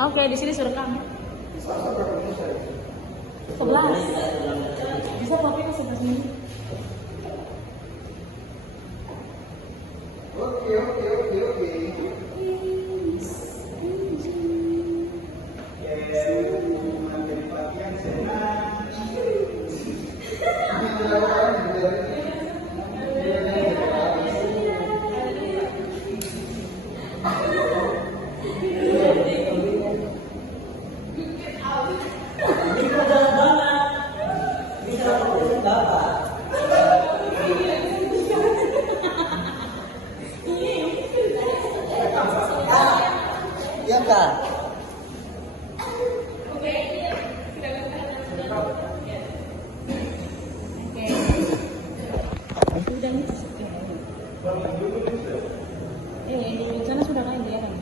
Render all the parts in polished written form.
Oke, di sini suruh kamu. 11. Bisa kopi ke sebelah sini. Oke. Menjadi pelatihan senang. Iya kak. Udah nih. Di sana sudah kan dia kan?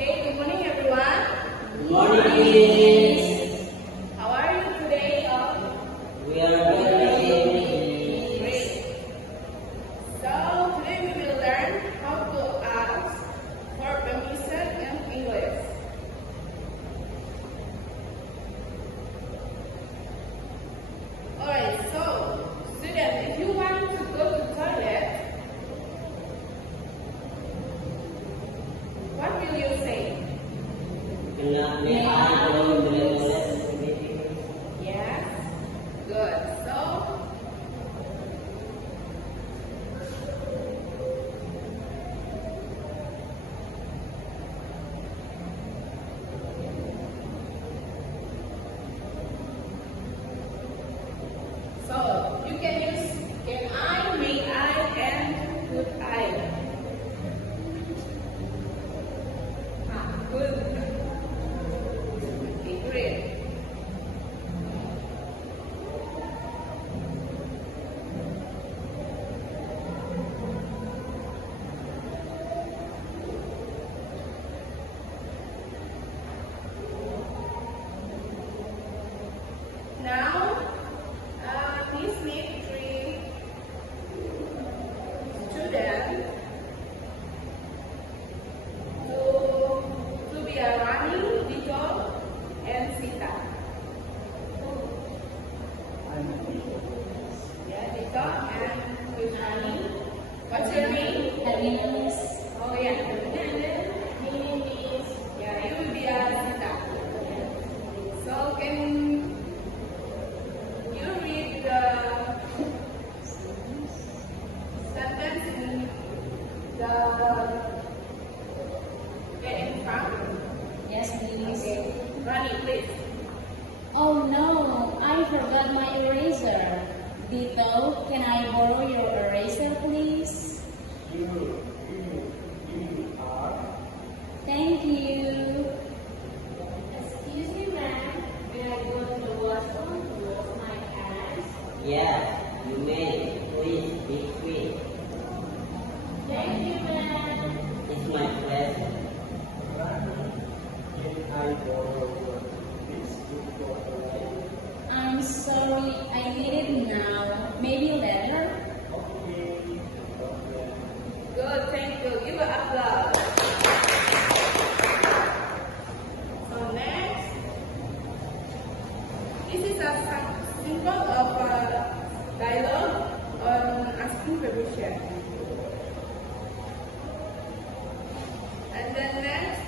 Okay, good morning everyone. Good morning. How are you today? We are very Great. So today we will learn how to ask for permission in English. Alright, so students, if you want to go to toilet, what will you say? Yes. Good. So, you can use can I, may I, and could I. Good. Okay, great. Now, please make 3 students to be a Rani, Vito, and Sita. Yeah, Vito and who's Rani? What's your name? Her name is Oh yeah, and then my name is you will be a Sita. So can you read the sentence in in front? yes, please. Okay, Rani, please. Oh no, I forgot my eraser. Vito, can I borrow your eraser, please? Thank you. Excuse me, ma'am. May I go to the washroom to wash my hands? Yes, you may. Please be quick. Thank you, ma'am. It's my pleasure. I'm sorry, I need it now. Maybe later? Good, thank you. Give an applause. So next, this is a symbol of dialogue on asking permission. And then next,